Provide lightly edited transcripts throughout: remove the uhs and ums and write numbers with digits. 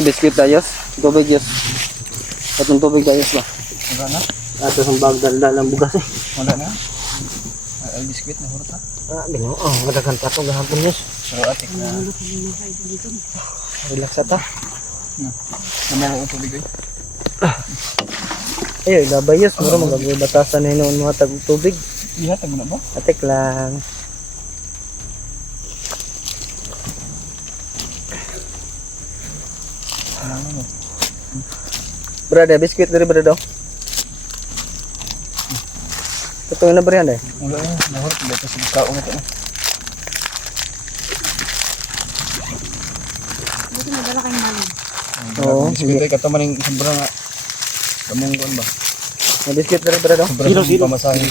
biscuit tayos. Tubig yos. Atong tubig tayos ba? Wala na? Ato sang bag dala lang bugas eh. Wala na? Ay, biskuit na hurot ha? Bingo. Oh, madagan pa to gahapon yos. Pero atik na. Relax ata. Namang ang tubig ay. Ayo, ilabay yos. Mura magagawin batasan na hinoon mga tag tubig. Ihatag mo na ba? Atik lang. Ano mo? Brada, biscuit dari brada. Ito na ba yan eh? Wala na. Nahurot. Dito sa bukao na ito. Buti madala kayong maling. Oo. Biskuit ay kataman ng sobrang nga. Kamong kuan ba? May biscuit dari brada. Sobrang pamasahin.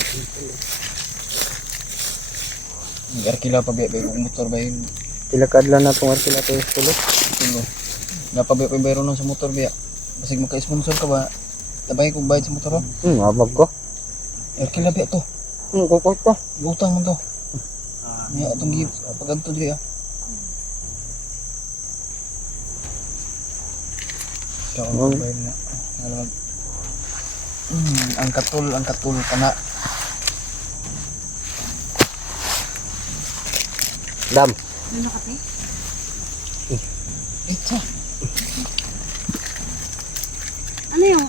Nag-arkila pa biya kung motor ba yun. Pila kadlaw na tong arkila to tulo. Tulo. Napabiya ko yung bayro nun sa motor biya. Basig maka-sponsor ka ba? Tabay kong bayad sa motor oh. Abag ko. Arkila biya to. Kukot ko. Utang mo to. Niya atong gi paganto diri ah. Ikaw ang bayad na. Alam. Ang katul kana. Dam. May nakate? Ito. Ano yung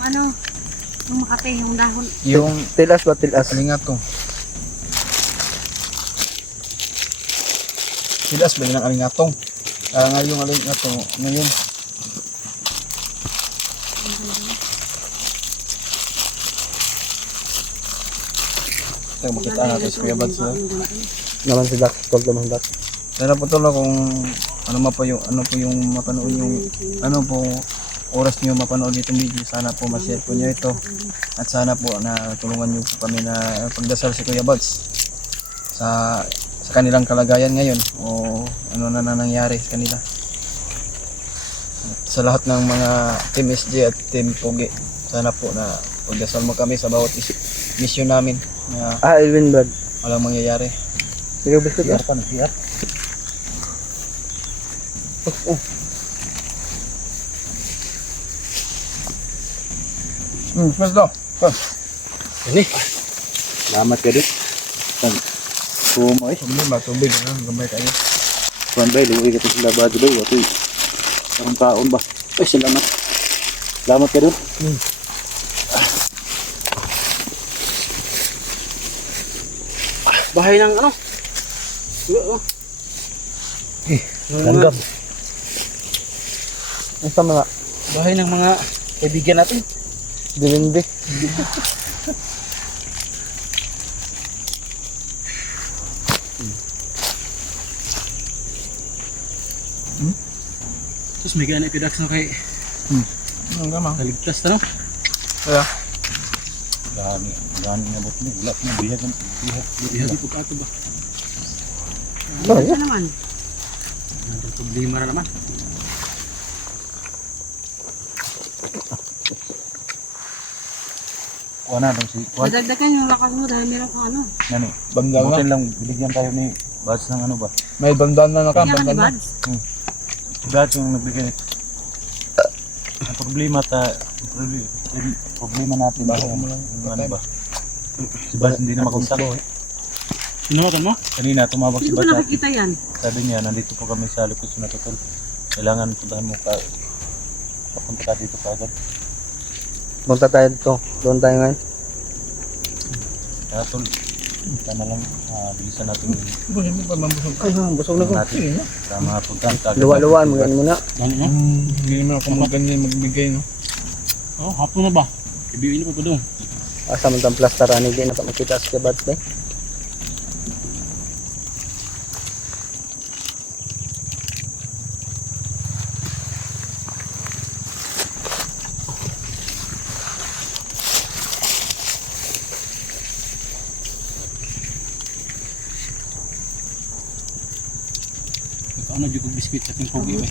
yung makate, yung dahon? Yung Tilas ba tilas? kalingat to. Silas ba ng alingatong? Nga yung alingatong, ano yun? Ito, makita natin si Kuya Bads na. Naman si Dak. Tol naman Dak. Sana po tolo kung ano po yung mapanood yung ano po oras niyo mapanood itong video, sana po ma-share po niyo ito at sana po na tulungan niyo po kami na pagdasal si Kuya Bads sa kanilang kalagayan ngayon o ano na nangyari sa kanila. At sa lahat ng mga Team SJ at Team Pogi, sana po na pagdasal mo kami sa bawat mission namin na Elvin Brad. walang mangyayari. Sige biscuit ah. Pa nag-iyak. Mas daw. Ini. Salamat ka din. Sumo eh. Hindi matubig na. Gamay kayo. Kuan bay, luwi ka sila ba dulu wato. Parang kaon ba? Ay salamat. Salamat ka din. Bahay ng ano? Langgam. Ito mga bahay ng mga kaibigan natin. Dilindi. Terus may gana ipidak sa kay Ang gamang. kaligtas na no? Kaya. Gani nga bot ni ulat na bihag. Bihag po ka ba? Ano naman? Ada problema na naman. Kuha na dong si kuha. Dadagdagan yung lakas mo dahil meron kang ano. Nani. Bandal na. Butin lang binigyan tayo ni Bads ng ano ba? May bandal na Kaya ka bandal ni na. Bads. Si Bads yung nagbigay. Ang problema natin ba? Baho mo lang. Yung ano ba? Si Bads hindi na makontak. Sinuwakan mo? Kanina tumawag si Hindi ko Bads. nakikita yan. Sabi niya nandito po kami sa Lucas na Tutol. Kailangan puntahan mo ka. Papunta ka dito kaagad. Punta tayo dito. Doon tayo ngayon. Kaya tol, sana lang bilisan natin Hindi pa mambusog. Ay, busog na ko. natin sa mga puntahan kaagad. Luwa-luwaan mo yan muna. Hindi naman ako ganyan magbigay no. Oh, hapon na ba? Ibiin ko doon. Samantang plastaran, hindi na pa makita sa kabat ba? Ano juga biskuit sa ating pogi ba?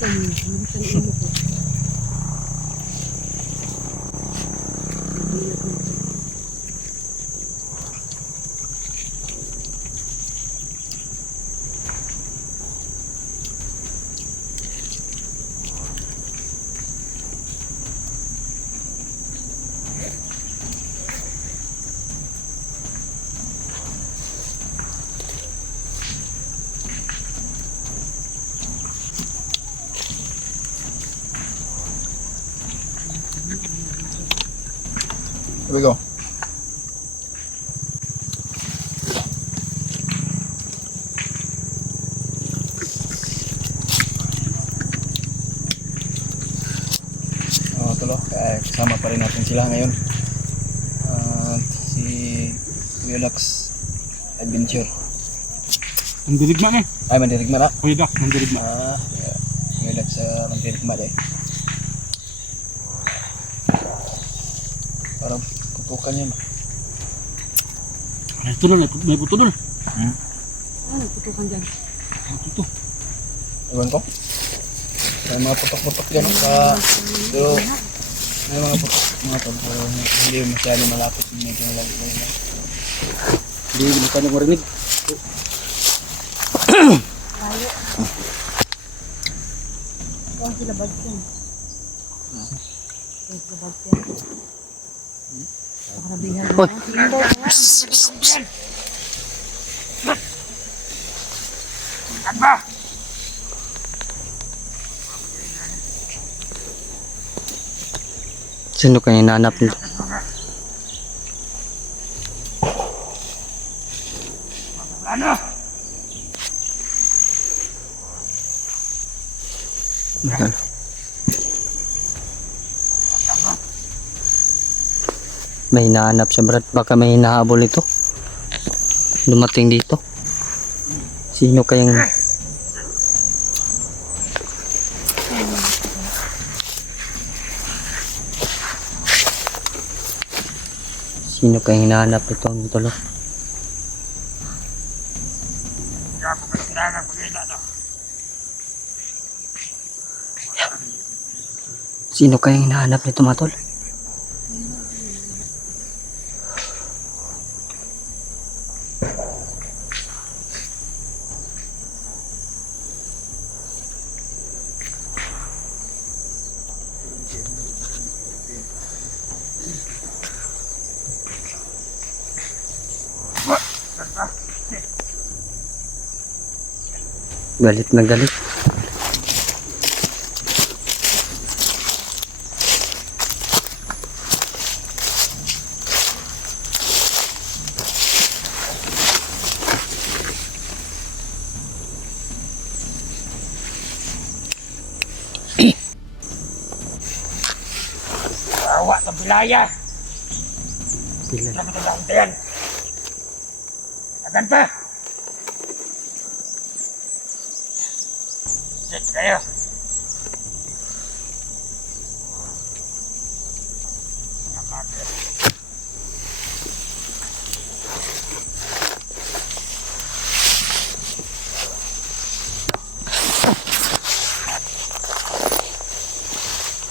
Here we go. Tulo, kasama pa rin natin sila ngayon. Si Kuya Lux Adventure. Mandirigma eh. Ay, Mandirigma na. Kuya Dak, mandirigma. Yeah. Kuya Lux Mandirigma eh. Parang putukan yan. May putol, may putol. Ano, putukan dyan? Ito. Iwan ko. May mga putok-putok dyan. Pero may mga putok mga tol. Pero hindi masyado malapit. Medyo malapit lang. Hindi mo ka na marinig. Layo. Huwag sila badyan. Huwag sila badyan. Pakarabihan mo. Sino kayo hinanap nito? Ano? May hinahanap siya, Brad. Baka may hinahabol ito. Dumating dito. Sino kayang... Sino kayang hinahanap ito ang tulo? Sino kayang hinahanap nito, matol? Galit na galit. Bawa ke wilayah. Pila. Kami kegantian. Akan pa. Sit kayo.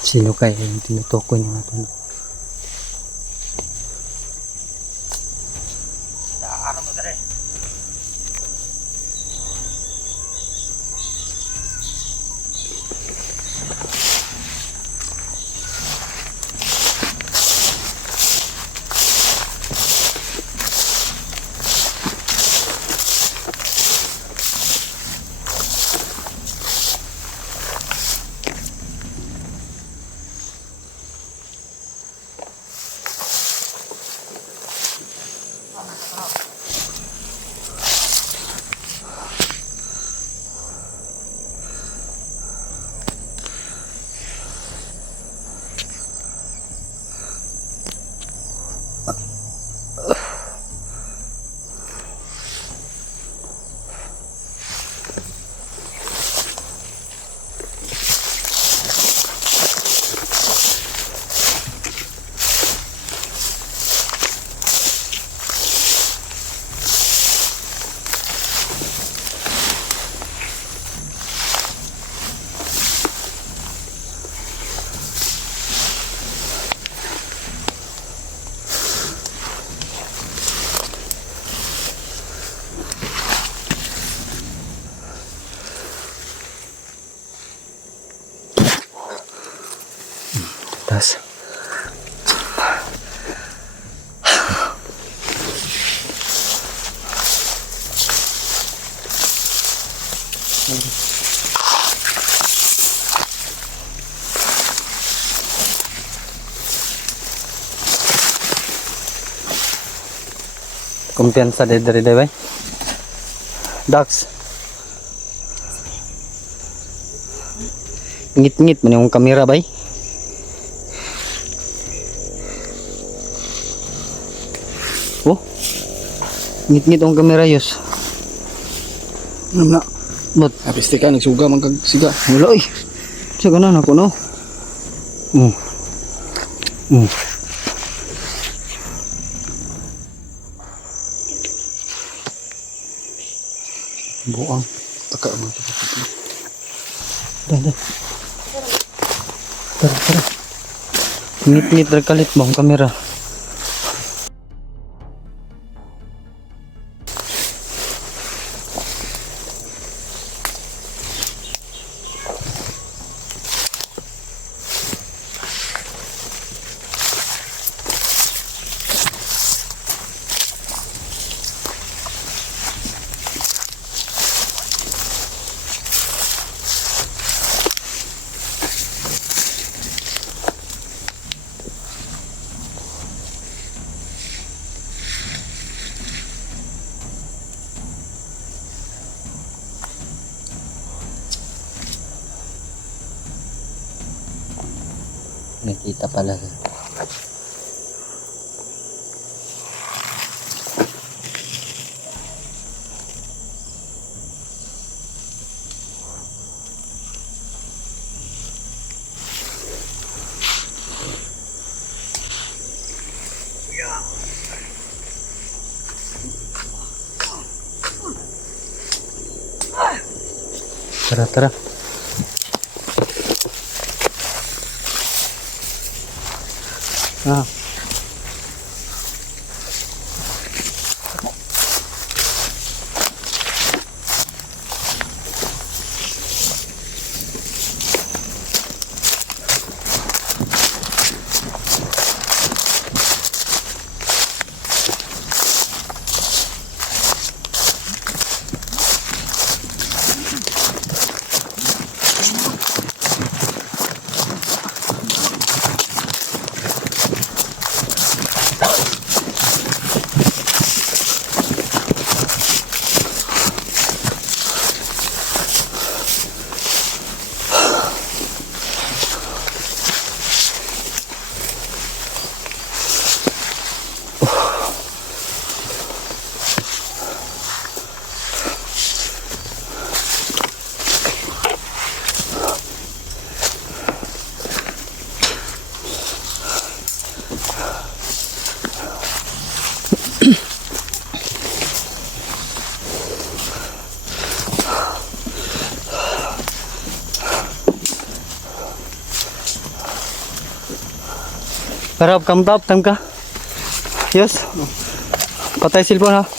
Sino kaya yung tinutukoy niya matol? Dahar mo dali. Tas. Kumpiyansa dari bay. Dax. Ngit-ngit man yung kamera bay. Oh. Ngit-ngit ang kamera yus. Ano na? But Apiste ka, nagsuga man kag siga. wala eh. Sa ganan ako no. Buang. Taka mo. Dah. Tara. Ngit-ngit terkalit mo ang kamera. Nakita pala. Tara. Ah. Harap, kam ka. Yes. Patay cellphone ha.